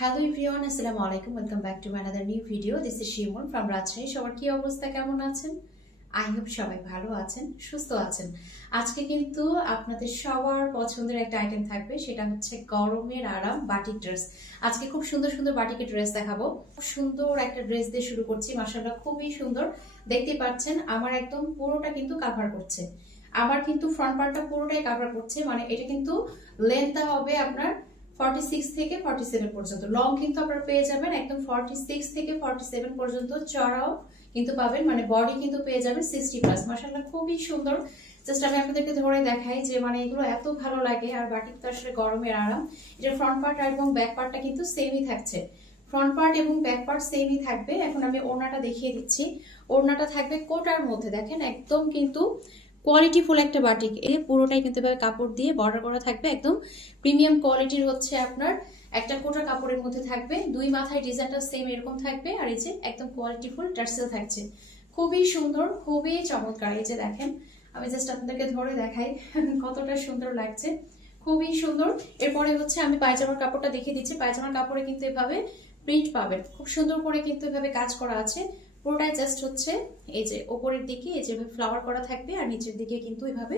Hello everyone, Assalamu alaikum. Welcome back to another new video. This is Shimon from Rajshahi. সবার কি অবস্থা, কেমন আছেন? আই হোপ সবাই ভালো আছেন, সুস্থ আছেন। আজকে কিন্তু আপনাদের সবার পছন্দের একটা আইটেম থাকবে, সেটা হচ্ছে গরমের আরাম বাটিক ড্রেস। আজকে খুব সুন্দর সুন্দর বাটিকের ড্রেস দেখাবো। খুব সুন্দর একটা ড্রেস দিয়ে শুরু করছি। মাশাআল্লাহ খুবই সুন্দর, দেখতে পাচ্ছেন আমার একদম পুরোটা কিন্তু কভার করছে। আমার কিন্তু ফ্রন্ট পার্টটা পুরোটাই কভার করছে, মানে এটা কিন্তু লেন্থটা হবে আপনার 46 থেকে 47 পর্যন্ত। লং কিন্তু আপনারা পেয়ে যাবেন একদম 46 থেকে 47 পর্যন্ত, চড়াও কিন্তু পাবেন, মানে বডি কিন্তু পেয়ে যাবেন 60+। মাশাআল্লাহ খুবই সুন্দর। জাস্ট আমি আপনাদেরকে ধরে দেখাই যে মানে এগুলো এত ভালো লাগে। আর বাটিক তো আসলে গরমের আরাম। এটা ফ্রন্ট পার্ট এবং ব্যাক পার্টটা কিন্তু সেমই থাকছে। ফ্রন্ট পার্ট এবং ব্যাক পার্ট সেমই থাকবে। এখন আমি ওড়নাটা দেখিয়ে দিচ্ছি। ওড়নাটা থাকবে কোটার মধ্যে, দেখেন একদম কিন্তু কোয়ালিটিফুল একটা বাটিক। এই পুরোটাই কিন্তু এভাবে কাপড় দিয়ে বর্ডার করা থাকবে, একদম প্রিমিয়াম কোয়ালিটির হচ্ছে আপনার একটা কোটা কাপড়ের মধ্যে থাকবে। দুই মাথায় ডিজাইনটা সেম এরকম থাকবে, আর এই যে একদম কোয়ালিটিফুল টার্সেল থাকছে। খুবই সুন্দর, খুবই চমৎকার। এই যে দেখেন, আমি জাস্ট আপনাদেরকে ধরে দেখাই কতটা সুন্দর লাগছে, খুবই সুন্দর। এরপরে হচ্ছে আমি পায়জামার কাপড়টা দেখিয়ে দিচ্ছি। পায়জামার কাপড়ে কিন্তু এভাবে প্রিন্ট পাবেন, খুব সুন্দর করে কিন্তু এভাবে কাজ করা আছে। পুরোটাই জাস্ট হচ্ছে এই যে ওপরের দিকে এই যে ফ্লাওয়ার করা থাকবে, আর নিচের দিকে কিন্তু এভাবে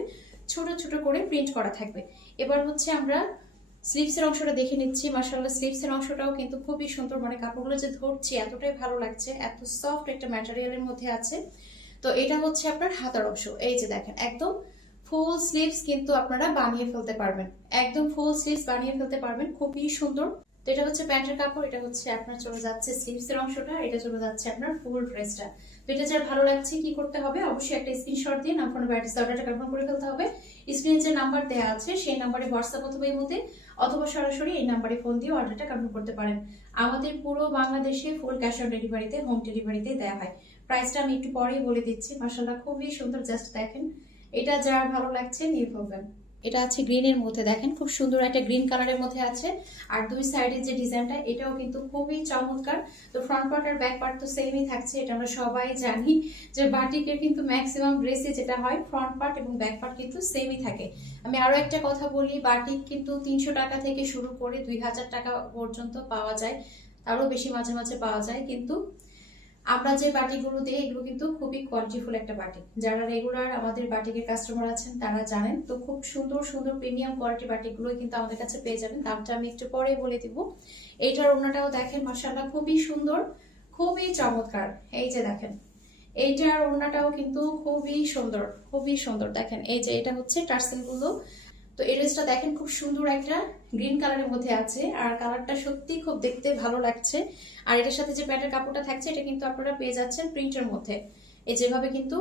ছোট ছোট করে প্রিন্ট করা থাকবে। এবার হচ্ছে আমরা স্লিভসের অংশটা দেখে নিচ্ছি। মাশাআল্লাহ স্লিভসের অংশটাও কিন্তু খুবই সুন্দর, মানে কাপড়গুলো যে ধরছি এতটাই ভালো লাগছে, এত সফট একটা ম্যাটেরিয়ালের মধ্যে আছে। তো এটা হচ্ছে আপনার হাতার অংশ। এই যে দেখেন একদম ফুল স্লিভস কিন্তু আপনারা বানিয়ে ফেলতে পারবেন, একদম ফুল স্লিভস বানিয়ে ফেলতে পারবেন, খুবই সুন্দর। তো এটা হচ্ছে প্যান্টের কাপড়, এটা হচ্ছে আপনার চলে যাচ্ছে স্লিভসের অংশটা, এটা চলে যাচ্ছে আপনার ফুল ড্রেসটা। তো এটা যার ভালো লাগছে কি করতে হবে, অবশ্যই একটা স্ক্রিনশট দিয়ে নাম ফোন অ্যাড্রেস অর্ডারটা কনফার্ম করে ফেলতে হবে। স্ক্রিনে যে নাম্বার দেওয়া আছে সেই নাম্বারে হোয়াটসঅ্যাপ অথবা ইমোতে অথবা সরাসরি এই নাম্বারে ফোন দিয়ে অর্ডারটা কনফার্ম করতে পারেন। আমাদের পুরো বাংলাদেশে ফুল ক্যাশ অন ডেলিভারিতে, হোম ডেলিভারিতে দেওয়া হয়। প্রাইসটা আমি একটু পরেই বলে দিচ্ছি। মাশাআল্লাহ খুবই সুন্দর, জাস্ট দেখেন, এটা যার ভালো লাগছে নিয়ে ফেলবেন। এটা আছে গ্রিনের মধ্যে, দেখেন খুব সুন্দর একটা গ্রিন কালারের মধ্যে আছে। আর দুই সাইডের যে ডিজাইনটা এটাও কিন্তু খুবই চমৎকার। তো ফ্রন্ট পার্ট আর ব্যাক পার্ট তো সেমই থাকছে, এটা আমরা সবাই জানি যে বাটিকের কিন্তু ম্যাক্সিমাম ড্রেসে যেটা হয় ফ্রন্ট পার্ট এবং ব্যাক পার্ট কিন্তু সেমই থাকে। আমি আরো একটা কথা বলি, বাটিক কিন্তু 300 টাকা থেকে শুরু করে 2000 টাকা পর্যন্ত পাওয়া যায়, তারও বেশি মাঝে মাঝে পাওয়া যায়। কিন্তু আমরা যে বাটিকগুলো দিই এগুলো কিন্তু খুবই কোয়ালিটিফুল একটা বাটিক। যারা রেগুলার আমাদের বাটিকের কাস্টমার আছেন তারা জানেন। তো খুব সুন্দর সুন্দর প্রিমিয়াম কোয়ালিটি বাটিকগুলো কিন্তু আমাদের কাছে পেয়ে যাবেন। দামটা আমি একটু পরে বলে দিব। এইটার ওড়নাটাও দেখেন, মাশাআল্লাহ খুবই সুন্দর, খুবই চমৎকার। এই যে দেখেন, এইটার ওড়নাটাও কিন্তু খুবই সুন্দর, খুবই সুন্দর। দেখেন এই যে এটা হচ্ছে টার্সেলগুলো। তো এই ড্রেসটা দেখেন খুব সুন্দর একটা গ্রিন কালারের মধ্যে আছে, আর কালারটা সত্যি খুব দেখতে ভালো লাগছে। আর এটার সাথে যে প্যান্টের কাপড়টা থাকছে এটা কিন্তু আপনারা পেয়ে যাচ্ছেন প্রিন্টের মধ্যে। এই যেভাবে কিন্তু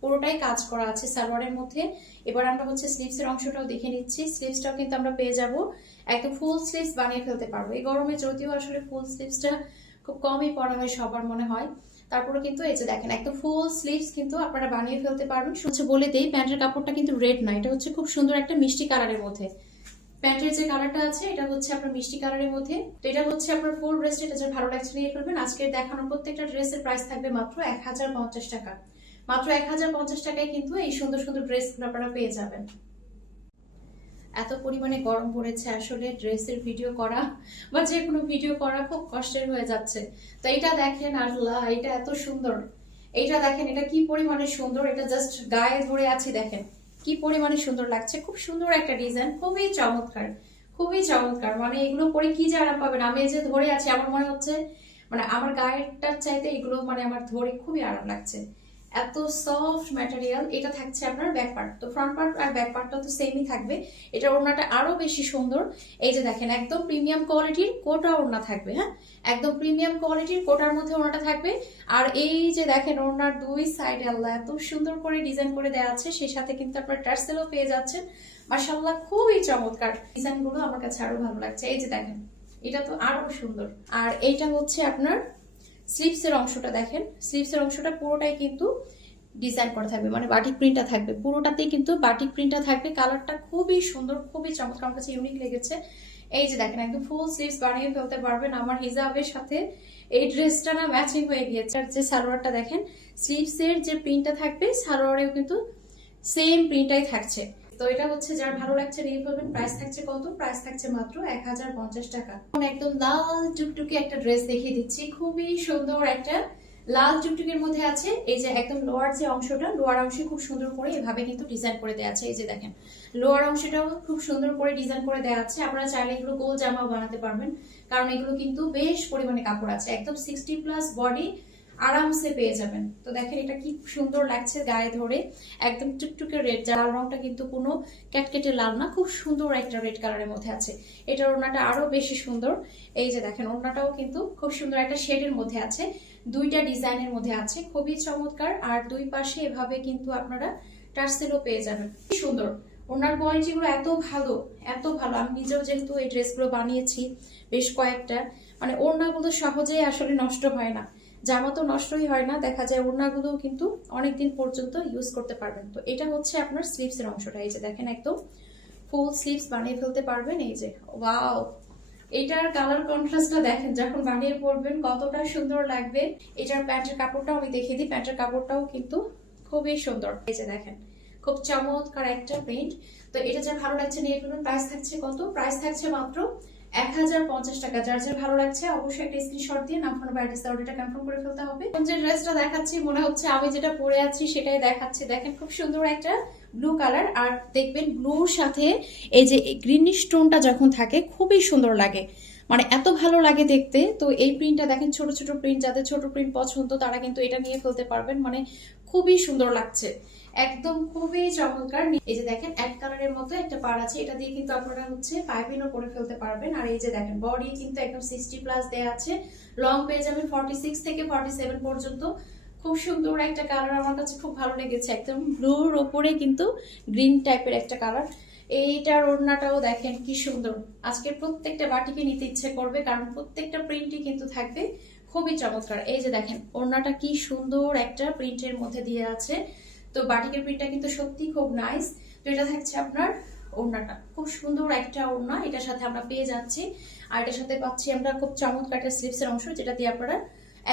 পুরোটাই কাজ করা আছে সালোয়ারের মধ্যে। এবার আমরা হচ্ছে স্লিভসের অংশটাও দেখে নিচ্ছি। স্লিভসটাও কিন্তু আমরা পেয়ে যাব একদম ফুল স্লিভস বানিয়ে ফেলতে পারবো। এই গরমে যদিও আসলে ফুল স্লিভসটা খুব কমই পরা হয় সবার মনে হয়, তারপরে কিন্তু এই যে দেখেন একদম ফুল স্লিভস কিন্তু আপনারা বানিয়ে ফেলতে পারবেন। হচ্ছে বলে দেই, প্যান্টের কাপড়টা কিন্তু রেড না, এটা হচ্ছে খুব সুন্দর একটা মিষ্টি কালারের মধ্যে। প্যান্টের যে কালারটা আছে এটা হচ্ছে আপনার মিষ্টি কালারের মধ্যে। তো এটা হচ্ছে আপনার ফুল ড্রেস, এটা যে ভালো লাগছে নিয়ে ফেলবেন। আজকে দেখানোর প্রত্যেকটা ড্রেসের প্রাইস থাকবে মাত্র 1050 টাকা। মাত্র 1050 টাকায় কিন্তু এই সুন্দর সুন্দর ড্রেসগুলো আপনারা পেয়ে যাবেন। এত পরিমাণে গরম পড়েছে, আসলে ড্রেসের ভিডিও করা বা যে কোনো ভিডিও করা খুব কষ্টের হয়ে যাচ্ছে। তো এটা দেখেন, আল্লাহ এটা এত সুন্দর। এইটা দেখেন, এটা কি পরিমাণে সুন্দর, এটা জাস্ট গায়ে ধরে আছে, দেখেন কি পরিমাণে সুন্দর লাগছে। খুব সুন্দর একটা ডিজাইন, খুবই চমৎকার, খুবই চমৎকার। মানে এগুলো পরে কি যে আরাম পাবেন। আমি যে ধরে আছি আমার মনে হচ্ছে মানে আমার গায়েরটার চাইতে এগুলো মানে আমার ধরে খুবই আরাম লাগছে, এত সফট ম্যাটেরিয়াল। এটা থাকছে আপনার ব্যাক পার্ট। তো ফ্রন্ট পার্ট আর ব্যাক পার্টটা তো সেমই থাকবে। এটা ওড়নাটা আরো বেশি সুন্দর। এই যে দেখেন একদম প্রিমিয়াম কোয়ালিটির কোটা ওড়না থাকবে। হ্যাঁ, একদম প্রিমিয়াম কোয়ালিটির কোটার মধ্যে ওড়নাটা থাকবে। আর এই যে দেখেন ওড়নার দুই সাইডে আল্লাহ এত সুন্দর করে ডিজাইন করে দেওয়া আছে, সেই সাথে কিন্তু আপনার টার্সেলও পেয়ে যাচ্ছেন। মাশাআল্লাহ খুবই চমৎকার, ডিজাইনগুলো আমার কাছে আরো ভালো লাগছে। এই যে দেখেন এটা তো আরো সুন্দর। আর এইটা হচ্ছে আপনার স্লিভসের অংশটা, দেখেন স্লিভসের অংশটা পুরোটাই কিন্তু ডিজাইন করা থাকবে, মানে বাটিক প্রিন্টটা থাকবে পুরোটাতেই কিন্তু বাটিক প্রিন্টটা থাকবে। কালারটা খুবই সুন্দর, খুবই চমৎকার, আমার কাছে ইউনিক লেগেছে। এই যে দেখেন একদম ফুল স্লিভস বানিয়ে ফেলতে পারবেন। আমার হিজাবের সাথে এই ড্রেসটা না ম্যাচিং হয়ে গিয়েছে। আর যে সালোয়ারটা দেখেন, স্লিভসের যে প্রিন্টটা থাকবে সালোয়ারেও কিন্তু সেম প্রিন্টটাই থাকছে। তো এটা হচ্ছে যার ভালো লাগছে নিয়ে ফেলবেন। প্রাইস থাকছে কত? প্রাইস থাকছে মাত্র 1050 টাকা। একদম লাল টুকটুকে একটা ড্রেস দেখিয়ে দিচ্ছি, খুবই সুন্দর একটা লাল টুকটুকের মধ্যে আছে। এই যে একদম লোয়ার যে অংশটা, লোয়ার অংশে খুব সুন্দর করে এভাবে কিন্তু ডিজাইন করে দেওয়া আছে। এই যে দেখেন লোয়ার অংশটাও খুব সুন্দর করে ডিজাইন করে দেওয়া আছে। আপনারা চাইলে এগুলো গোল জামাও বানাতে পারবেন, কারণ এগুলো কিন্তু বেশ পরিমাণে কাপড় আছে। একদম 60+ বডি আরামসে পেয়ে যাবেন। তো দেখেন এটা কি সুন্দর লাগছে গায়ে ধরে, একদম টুকটুকে রেড। লাল রংটা কিন্তু কোনো ক্যাটকেটে লাল না, খুব সুন্দর একটা রেড কালারের মধ্যে আছে। এটার ওড়নাটা আরো বেশি সুন্দর। এই যে দেখেন ওড়নাটাও কিন্তু খুব সুন্দর একটা শেডের মধ্যে আছে, দুইটা ডিজাইনের মধ্যে আছে, খুবই চমৎকার। আর দুই পাশে এভাবে কিন্তু আপনারা টার্সেলও পেয়ে যাবেন। কি সুন্দর ওনার কোয়ালিটি গুলো, এত ভালো এত ভালো। আমি নিজেও যেহেতু এই ড্রেসগুলো বানিয়েছি বেশ কয়েকটা, মানে ওড়নাগুলো সহজেই আসলে নষ্ট হয় না, জামা তো নষ্টই হয় না, দেখা যায় ওড়নাগুলো কিন্তু অনেকদিন পর্যন্ত ইউজ করতে পারবেন। তো এটা হচ্ছে আপনার স্লিভস এর অংশটা। এই যে দেখেন একদম ফুল স্লিভস বানিয়ে ফেলতে পারবেন। এই যে ওয়াও, এটার কালার কন্ট্রাস্টটা দেখেন, যখন বানিয়ে পরবেন কতটা সুন্দর লাগবে। এটার প্যান্টের কাপড়টাও আমি দেখিয়ে দিই, প্যান্টের কাপড়টাও কিন্তু খুবই সুন্দর। এই যে দেখেন খুব চমৎকার একটা প্রিন্ট। তো এটা যা ভালো লাগছে নিয়ে ফেলুন। প্রাইস থাকছে কত? প্রাইস থাকছে মাত্র 1050 টাকা। যার যার ভালো লাগছে অবশ্যই একটা স্ক্রিনশট দিয়ে নাম, ফোন, অ্যাড্রেস অর্ডারটা কনফার্ম করে ফেলতে হবে। যে ড্রেসটা দেখাচ্ছি মনে হচ্ছে আমি যেটা পরে আছি সেটাই দেখাচ্ছি। দেখেন খুব সুন্দর একটা ব্লু কালার, আর দেখবেন ব্লুর সাথে এই যে গ্রিনিশ টোনটা যখন থাকে খুবই সুন্দর লাগে, মানে এত ভালো লাগে দেখতে। তো এই প্রিন্টটা দেখেন, ছোট ছোট প্রিন্ট, যাদের ছোট প্রিন্ট পছন্দ তারা কিন্তু এটা নিয়ে ফেলতে পারবেন, মানে খুবই সুন্দর লাগছে, একদম খুবই চমৎকার। এই যে দেখেন এক কালারের মতো একটা পার আছে, এটা দিয়ে কিন্তু আপনারা হচ্ছে পাইপিংও করে ফেলতে পারবেন। আর এই যে দেখেন বডি কিন্তু একদম 60+ দেয়া আছে, লং পেয়ে যাবেন 46 থেকে 47 পর্যন্ত। খুব সুন্দর একটা কালার, আমার কাছে খুব ভালো লেগেছে, একদম ব্লুর ওপরে কিন্তু গ্রিন টাইপের একটা কালার। এইটার ওড়নাটাও দেখেন কি সুন্দর। আজকের প্রত্যেকটা বাটিকে নিতে ইচ্ছে করবে, কারণ প্রত্যেকটা প্রিন্টই কিন্তু থাকবে খুবই চমৎকার। এই যে দেখেন ওড়নাটা কি সুন্দর একটা প্রিন্টের মধ্যে দিয়ে আছে। তো বাটিকের প্রিন্টটা কিন্তু সত্যি খুব নাইস। তো এটা থাকছে আপনার ওড়নাটা, খুব সুন্দর একটা ওড়না এটার সাথে আমরা পেয়ে যাচ্ছি। আর এটার সাথে পাচ্ছি আমরা খুব চমৎকার একটা স্লিভসের অংশ, যেটা দিয়ে আপনারা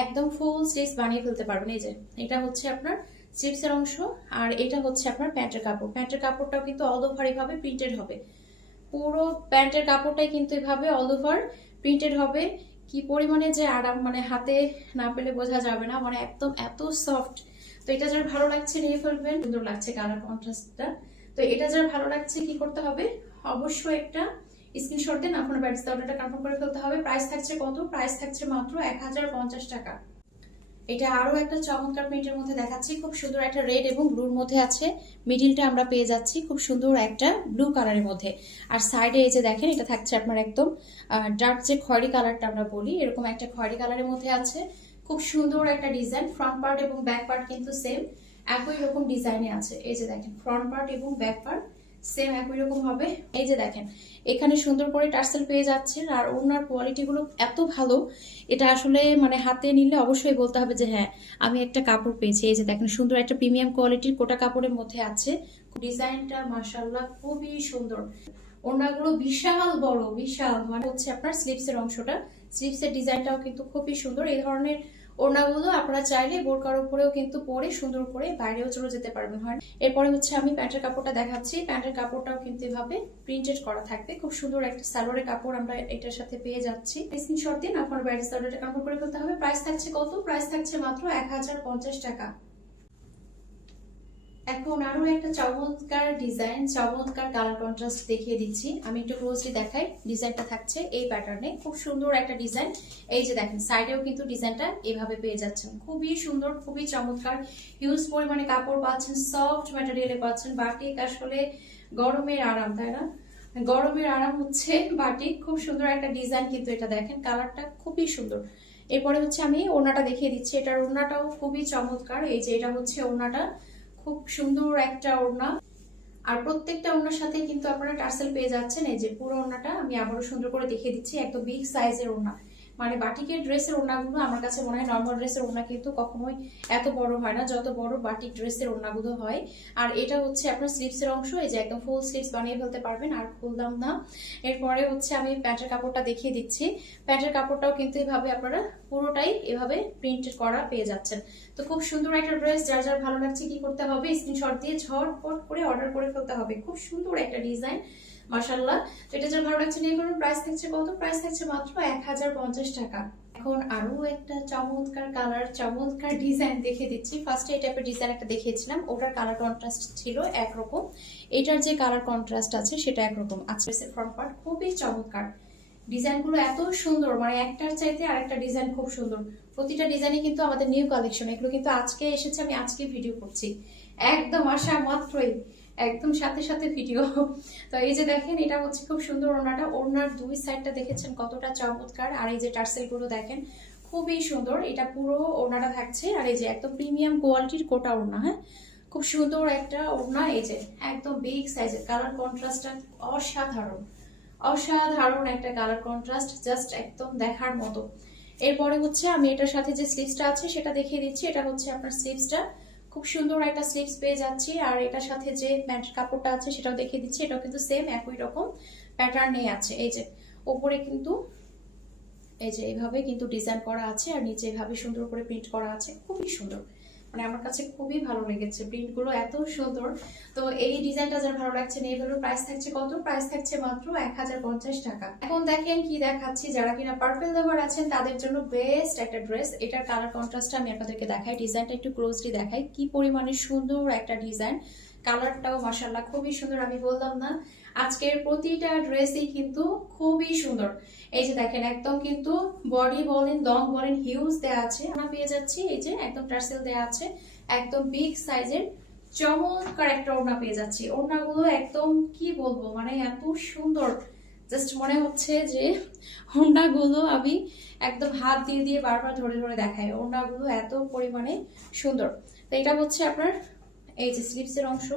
একদম ফুল স্লিভস বানিয়ে ফেলতে পারবেন। এই যে এটা হচ্ছে আপনার স্লিভসের অংশ, আর এটা হচ্ছে আপনার প্যান্টের কাপড়। প্যান্টের কাপড়টাও কিন্তু অল ওভার এভাবে প্রিন্টেড হবে, পুরো প্যান্টের কাপড়টাই কিন্তু এভাবে অল ওভার প্রিন্টেড হবে। কি পরিমাণে যে আরাম, মানে হাতে না পেলে বোঝা যাবে না, মানে একদম এত সফট। তো এটা যার ভালো লাগছে নিয়ে ফেলবেন, সুন্দর লাগছে কালার কন্ট্রাস্টটা। তো এটা যার ভালো লাগছে কি করতে হবে? অবশ্যই একটা স্ক্রিনশট দিন, আপনার ব্যাটিস অর্ডারটা কনফার্ম করে ফেলতে হবে। প্রাইস থাকছে কত? প্রাইস থাকছে মাত্র 1050 টাকা। এটা আরো একটা চমৎকার প্রিন্টের মধ্যে দেখাচ্ছি, খুব সুন্দর একটা রেড এবং ব্লুর মধ্যে আছে। মিডিলটা আমরা পেয়ে যাচ্ছি খুব সুন্দর একটা ব্লু কালারের মধ্যে। আর সাইডে এই যে দেখেন এটা থাকছে আপনার একদম ডার্ক যে খয়েরি কালারটা আমরা বলি, এরকম একটা খয়েরি কালারের মধ্যে আছে। খুব সুন্দর একটা ডিজাইন, ফ্রন্ট পার্ট এবং ব্যাক পার্ট কিন্তু সেম একই রকম ডিজাইনে আছে। এই যে দেখেন ফ্রন্ট পার্ট এবং ব্যাক পার্ট সেম একই রকম হবে। এই যে দেখেন এখানে সুন্দর করে টার্সেল পেয়ে যাচ্ছে, আর ওনার কোয়ালিটি গুলো এত ভালো, এটা আসলে মানে হাতে নিলে অবশ্যই বলতে হবে যে হ্যাঁ আমি একটা কাপড় পেয়েছি। এই যে দেখেন সুন্দর একটা প্রিমিয়াম কোয়ালিটির কোটা কাপড়ের মধ্যে আছে। ডিজাইনটা মাশাআল্লাহ খুবই সুন্দর। ওনাগুলো বিশাল বড়, বিশাল, মানে হচ্ছে আপনার স্লিভসের অংশটা, স্লিভসের ডিজাইনটাও কিন্তু খুবই সুন্দর। এই ধরনের ওড়নাগুলো আপনারা চাইলে বোরকার উপরেও কিন্তু পরে সুন্দর করে বাইরেও চলে যেতে পারবেন। হয় এরপরে হচ্ছে আমি প্যান্টের কাপড়টা দেখাচ্ছি। প্যান্টের কাপড়টাও কিন্তু এভাবে প্রিন্টেড করা থাকবে, খুব সুন্দর একটা সালোয়ারের কাপড় আমরা এটার সাথে পেয়ে যাচ্ছি। স্ক্রিনশট দিন, আপনার ব্যাটিস অর্ডারটা কনফার্ম করে ফেলতে হবে। প্রাইস থাকছে কত? প্রাইস থাকছে মাত্র 1050 টাকা। এখন আরো একটা চমৎকার ডিজাইন, চমৎকার কালার কন্ট্রাস্ট দেখিয়ে দিচ্ছি। আমি একটু ক্লোজলি দেখাই। ডিজাইনটা থাকছে এই প্যাটার্নে, খুব সুন্দর একটা ডিজাইন। এই যে দেখেন সাইডেও কিন্তু ডিজাইনটা এভাবে পেয়ে যাচ্ছেন, খুবই সুন্দর, খুবই চমৎকার। হিউজ পরিমাণে কাপড় পাচ্ছেন, সফট ম্যাটেরিয়ালে পাচ্ছেন। বাটিক আসলে গরমের আরাম, তাই না? গরমের আরাম হচ্ছে বাটিক। খুব সুন্দর একটা ডিজাইন কিন্তু এটা দেখেন, কালারটা খুবই সুন্দর। এরপরে হচ্ছে আমি ওড়নাটা দেখিয়ে দিচ্ছি। এটার ওড়নাটাও খুবই চমৎকার। এই যে এটা হচ্ছে ওড়নাটা, খুব সুন্দর একটা ওড়না। আর প্রত্যেকটা ওড়নার সাথে কিন্তু আপনারা টার্সেল পেয়ে যাচ্ছেন। এই যে পুরো ওড়নাটা আমি আবারও সুন্দর করে দেখিয়ে দিচ্ছি, একদম বিগ সাইজের ওড়না। মানে বাটিকের ড্রেসের ওড়নাগুলো আমার কাছে মনে হয় নর্মাল ড্রেসের ওড়না কিন্তু কখনোই এত বড় হয় না যত বড় বাটিক ড্রেসের ওড়নাগুলো হয়। আর এটা হচ্ছে আপনার স্লিভসের অংশ, এই যে একদম ফুল স্লিভস বানিয়ে ফেলতে পারবেন। আর খুললাম না। এরপরে হচ্ছে আমি প্যান্টের কাপড়টা দেখিয়ে দিচ্ছি। প্যান্টের কাপড়টাও কিন্তু এভাবে আপনারা পুরোটাই এভাবে প্রিন্টেড করা পেয়ে যাচ্ছেন। তো খুব সুন্দর একটা ড্রেস, যার যার ভালো লাগছে কি করতে হবে, স্ক্রিনশট দিয়ে ঝটপট করে অর্ডার করে ফেলতে হবে। খুব সুন্দর একটা ডিজাইন, মাশাআল্লাহ। তো এটা যার ভালো লাগছে নিয়ে করুন। প্রাইস থাকছে কত? প্রাইস থাকছে মাত্র 1050 টাকা। এখন আরো একটা চমৎকার কালার, চমৎকার ডিজাইন দেখিয়ে দিচ্ছি। ফার্স্টে এই টাইপের ডিজাইন একটা দেখিয়েছিলাম, ওটার কালার কন্ট্রাস্ট ছিল একরকম, এটার যে কালার কন্ট্রাস্ট আছে সেটা একরকম। আজকে ফ্রন্ট পার্ট খুবই চমৎকার, ডিজাইনগুলো এত সুন্দর, মানে একটার চাইতে আরেকটা ডিজাইন খুব সুন্দর। প্রতিটা ডিজাইনই কিন্তু আমাদের নিউ কালেকশন, এগুলো কিন্তু আজকে এসেছে, আমি আজকে ভিডিও করছি, একদম আসা মাত্রই একদম সাথে সাথে ভিডিও। তো এই যে দেখেন, এটা হচ্ছে খুব সুন্দর ওড়নাটা, ওড়নার দুই সাইডটা দেখেছেন কতটা চমৎকার। আর এই যে টার্সেল গুলো দেখেন খুবই সুন্দর, এটা পুরো ওড়নাটা থাকছে। আর এই যে একদম প্রিমিয়াম কোয়ালিটির কোটা ওড়না, হ্যাঁ খুব সুন্দর একটা ওড়না। এই যে একদম বিগ সাইজের, কালার কন্ট্রাস্টটা অসাধারণ, অসাধারণ একটা কালার কন্ট্রাস্ট, জাস্ট একদম দেখার মতো। এরপরে হচ্ছে আমি এটার সাথে যে স্লিভসটা আছে সেটা দেখিয়ে দিচ্ছি। এটা হচ্ছে আপনার স্লিভসটা, খুব সুন্দর একটা স্লিভস পেয়ে যাচ্ছি। আর এটার সাথে যে প্যান্টের কাপড়টা আছে সেটাও দেখিয়ে দিচ্ছি, এটাও কিন্তু সেম একই রকম প্যাটার্নে আছে। এই যে ওপরে কিন্তু এই যে এইভাবে কিন্তু ডিজাইন করা আছে, আর নিচে এইভাবে সুন্দর করে প্রিন্ট করা আছে, খুবই সুন্দর, মানে আমার কাছে খুবই ভালো লেগেছে, প্রিন্ট গুলো এত সুন্দর। তো এই ডিজাইনটা যার ভালো লাগছে নিয়ে ফেলুন। প্রাইস থাকছে কত? প্রাইস থাকছে মাত্র 1050 টাকা। এখন দেখেন কি দেখাচ্ছি, যারা কিনা পার্পল লাভার আছেন তাদের জন্য বেস্ট একটা ড্রেস। এটার কালার কন্ট্রাস্টটা আমি আপনাদেরকে দেখাই, ডিজাইনটা একটু ক্লোজলি দেখাই, কি পরিমাণে সুন্দর একটা ডিজাইন। কালারটাও মাশাআল্লাহ খুবই সুন্দর। আমি বললাম না, আজকের প্রতিটা ড্রেসই কিন্তু খুবই সুন্দর। এই যে দেখেন একদম কিন্তু বডি বলেন লং বলেন হিউজ দেয়া আছে, আমরা পেয়ে যাচ্ছি এই যে একদম টার্সেল দেয়া আছে, একদম বিগ সাইজের চমৎকার একটা ওড়না পেয়ে যাচ্ছি। ওড়নাগুলো একদম কি বলবো, মানে এত সুন্দর, জাস্ট মনে হচ্ছে যে ওড়নাগুলো আমি একদম হাত দিয়ে দিয়ে বারবার ধরে ধরে দেখাই, ওড়নাগুলো এত পরিমাণে সুন্দর। তো এটা হচ্ছে আপনার এই যে স্লিভসের অংশ,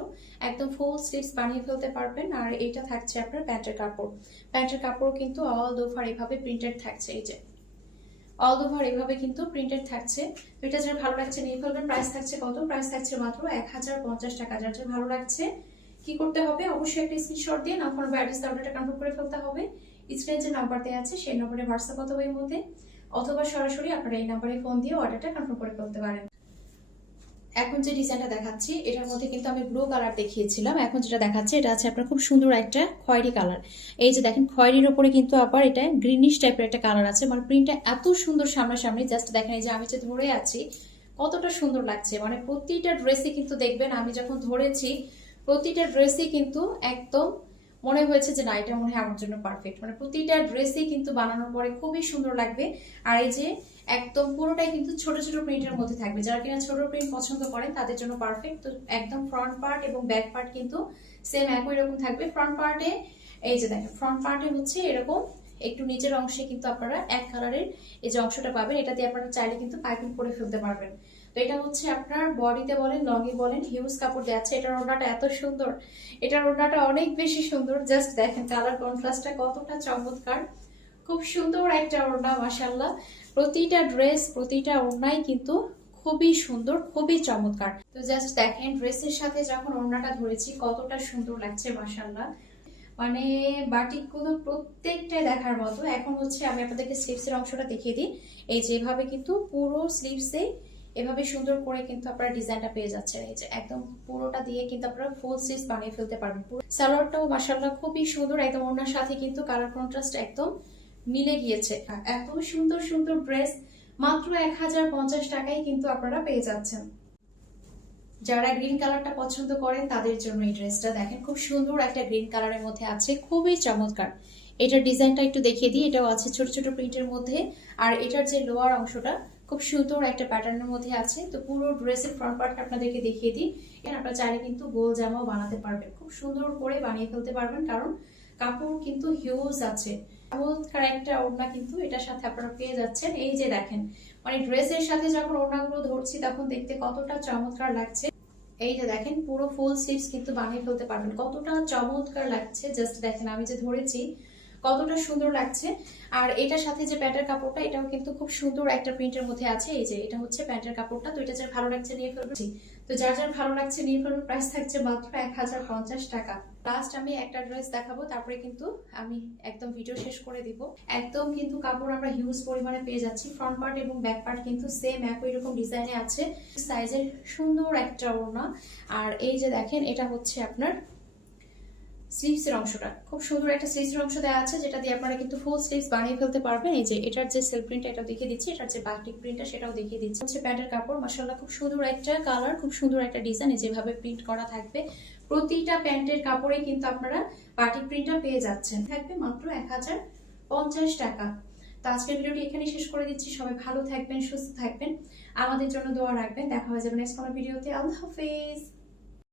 একদম ফুল স্লিভস বানিয়ে ফেলতে পারবেন। আর এটা থাকছে আপনার প্যান্টের কাপড়, প্যান্টের কাপড় কিন্তু অল ওভার এভাবে প্রিন্টেড থাকছে, এই যে অল ওভার এভাবে কিন্তু প্রিন্টেড থাকছে। তো এটা যার ভালো লাগছে নিয়ে ফেলবেন। প্রাইস থাকছে কত? প্রাইস থাকছে মাত্র 1050 টাকা। যার যার ভালো লাগছে কি করতে হবে, অবশ্যই একটা স্ক্রিনশট দিয়ে নাম ফোন বা অ্যাড্রেস অর্ডারটা কনফার্ম করে ফেলতে হবে। স্ক্রিনে যে নাম্বার দেওয়া আছে সেই নম্বরে হোয়াটসঅ্যাপ অথবা এর মধ্যে, অথবা সরাসরি আপনারা এই নাম্বারে ফোন দিয়ে অর্ডারটা কনফার্ম করে ফেলতে পারেন। এখন যে ডিজাইনটা দেখাচ্ছি এটার মধ্যে কিন্তু আমি ব্লু কালার দেখিয়েছিলাম, এখন যেটা দেখাচ্ছি এটা আছে আপনার খুব সুন্দর একটা খয়েরি কালার। এই যে দেখেন খয়েরির উপরে কিন্তু আবার এটা গ্রিনিশ টাইপের একটা কালার আছে, মানে প্রিন্টটা এত সুন্দর সামনাসামনি, জাস্ট দেখেন এই যে আমি যে ধরে আছি কতটা সুন্দর লাগছে। মানে প্রতিটা ড্রেসই কিন্তু দেখবেন আমি যখন ধরেছি প্রতিটা ড্রেসই কিন্তু একদম মনে হয়েছে যে না এটা মনে হয় আমার জন্য পারফেক্ট, মানে প্রতিটা ড্রেসই কিন্তু বানানোর পরে খুবই সুন্দর লাগবে। আর এই যে একদম পুরোটাই কিন্তু ছোট ছোট প্রিন্টের মধ্যে থাকবে, যারা কিনা ছোট প্রিন্ট পছন্দ করেন তাদের জন্য পারফেক্ট। তো একদম ফ্রন্ট পার্ট এবং ব্যাক পার্ট কিন্তু সেম একই রকম থাকবে। ফ্রন্ট পার্টে এই যে দেখেন, ফ্রন্ট পার্টে হচ্ছে এরকম একটু নিচের অংশে কিন্তু আপনারা এক কালারের এই যে অংশটা পাবেন, এটা দিয়ে আপনারা চাইলে কিন্তু পাইপিং করে ফেলতে পারবেন। তো এটা হচ্ছে আপনার বডিতে বলেন লংয়ে বলেন হিউজ কাপড় দেওয়া আছে। এটার ওড়নাটা এত সুন্দর, এটার ওড়নাটা অনেক বেশি সুন্দর, জাস্ট দেখেন কালার কন্ট্রাস্টটা কতটা চমৎকার, খুব সুন্দর একটা ওড়না মাশাআল্লাহ। প্রতিটা ড্রেস প্রতিটা ওড়নাই কিন্তু খুবই সুন্দর, খুবই চমৎকার। তো জাস্ট দেখেন ড্রেসের সাথে যখন ওড়নাটা ধরেছি কতটা সুন্দর লাগছে মাশাআল্লাহ, মানে বাটিক গুলো প্রত্যেকটাই দেখার মতো। এখন হচ্ছে আমি আপনাদেরকে স্লিভসের অংশটা দেখিয়ে দিই। এই যে এভাবে কিন্তু পুরো স্লিভসে এভাবে সুন্দর করে কিন্তু আপনারা ডিজাইনটা পেয়ে যাচ্ছেন। এই যে একদম পুরোটা দিয়ে কিন্তু আপনারা ফুল স্লিভস বানিয়ে ফেলতে পারবেন। সালোয়ারটাও মাশাআল্লাহ খুবই সুন্দর, একদম ওড়নার সাথে কিন্তু কালার কন্ট্রাস্ট একদম মিলে গিয়েছে। এত সুন্দর সুন্দর ড্রেস মাত্র 1050 টাকায় কিন্তু আপনারা পেয়ে যাচ্ছেন। যারা গ্রিন কালারটা পছন্দ করেন তাদের জন্য এই ড্রেসটা দেখেন, খুব সুন্দর একটা গ্রিন কালারের মধ্যে আছে, খুবই চমৎকার। এটার ডিজাইনটা একটু দেখিয়ে দিই, এটাও আছে ছোট ছোট প্রিন্টের মধ্যে। আর এটার যে লোয়ার অংশটা খুব সুন্দর একটা প্যাটার্নের মধ্যে আছে। তো পুরো ড্রেসের ফ্রন্ট পার্টটা আপনাদেরকে দেখিয়ে দিই। আপনারা চাইলে কিন্তু গোল জামাও বানাতে পারবেন, খুব সুন্দর করে বানিয়ে ফেলতে পারবেন, কারণ কাপড় কিন্তু হিউজ আছে। চমৎকার একটা ওড়না কিন্তু এটার সাথে আপনারা পেয়ে যাচ্ছেন। এই যে দেখেন, মানে ড্রেসের সাথে যখন ওড়নাগুলো ধরছি তখন দেখতে কতটা চমৎকার লাগছে। এই যে দেখেন পুরো ফুল স্লিভস কিন্তু বানিয়ে ফেলতে পারবেন, কতটা চমৎকার লাগছে। জাস্ট দেখেন আমি যে ধরেছি কতটা সুন্দর লাগছে। আর এটার সাথে যে প্যান্টের কাপড়টা, এটাও কিন্তু খুব সুন্দর একটা প্রিন্টের মধ্যে আছে। এই যে এটা হচ্ছে প্যান্টের কাপড়টা। তো এটা যার ভালো লাগছে নিয়ে ফেলবে। তো যার যার ভালো লাগছে নিয়ে ফেলবে। প্রাইস থাকছে মাত্র 1050 টাকা। লাস্ট আমি একটা ড্রেস দেখাবো, তারপরে কিন্তু আমি একদম ভিডিও শেষ করে দিব। একদম কিন্তু কাপড় আমরা হিউজ পরিমাণে পেয়ে যাচ্ছি। ফ্রন্ট পার্ট এবং ব্যাক পার্ট কিন্তু সেম একই রকম ডিজাইনে আছে। সাইজের সুন্দর একটা ওড়না। আর এই যে দেখেন, এটা হচ্ছে আপনার স্লিভসের অংশটা। খুব সুন্দর একটা স্লিভসের অংশ দেওয়া আছে, যেটা দিয়ে আপনারা কিন্তু ফুল স্লিভস বানিয়ে ফেলতে পারবেন। এই যে এটার যে সেলফ প্রিন্ট, এটাও দেখিয়ে দিচ্ছি, এটার যে বাটিক প্রিন্টটা সেটাও দেখিয়ে দিচ্ছি। হচ্ছে প্যান্টের কাপড়, মাশাআল্লাহ খুব সুন্দর একটা কালার, খুব সুন্দর একটা ডিজাইন যেভাবে প্রিন্ট করা থাকবে। প্রতিটা প্যান্টের কাপড়ে কিন্তু আপনারা বাটিক প্রিন্টটা পেয়ে যাচ্ছেন। থাকবে মাত্র 1050 টাকা। তো আজকের ভিডিওটি এখানেই শেষ করে দিচ্ছি। সবাই ভালো থাকবেন, সুস্থ থাকবেন, আমাদের জন্য দোয়া রাখবেন। দেখা হয়ে যাবে নেক্সট কোনো ভিডিওতে। আল্লাহ হাফেজ।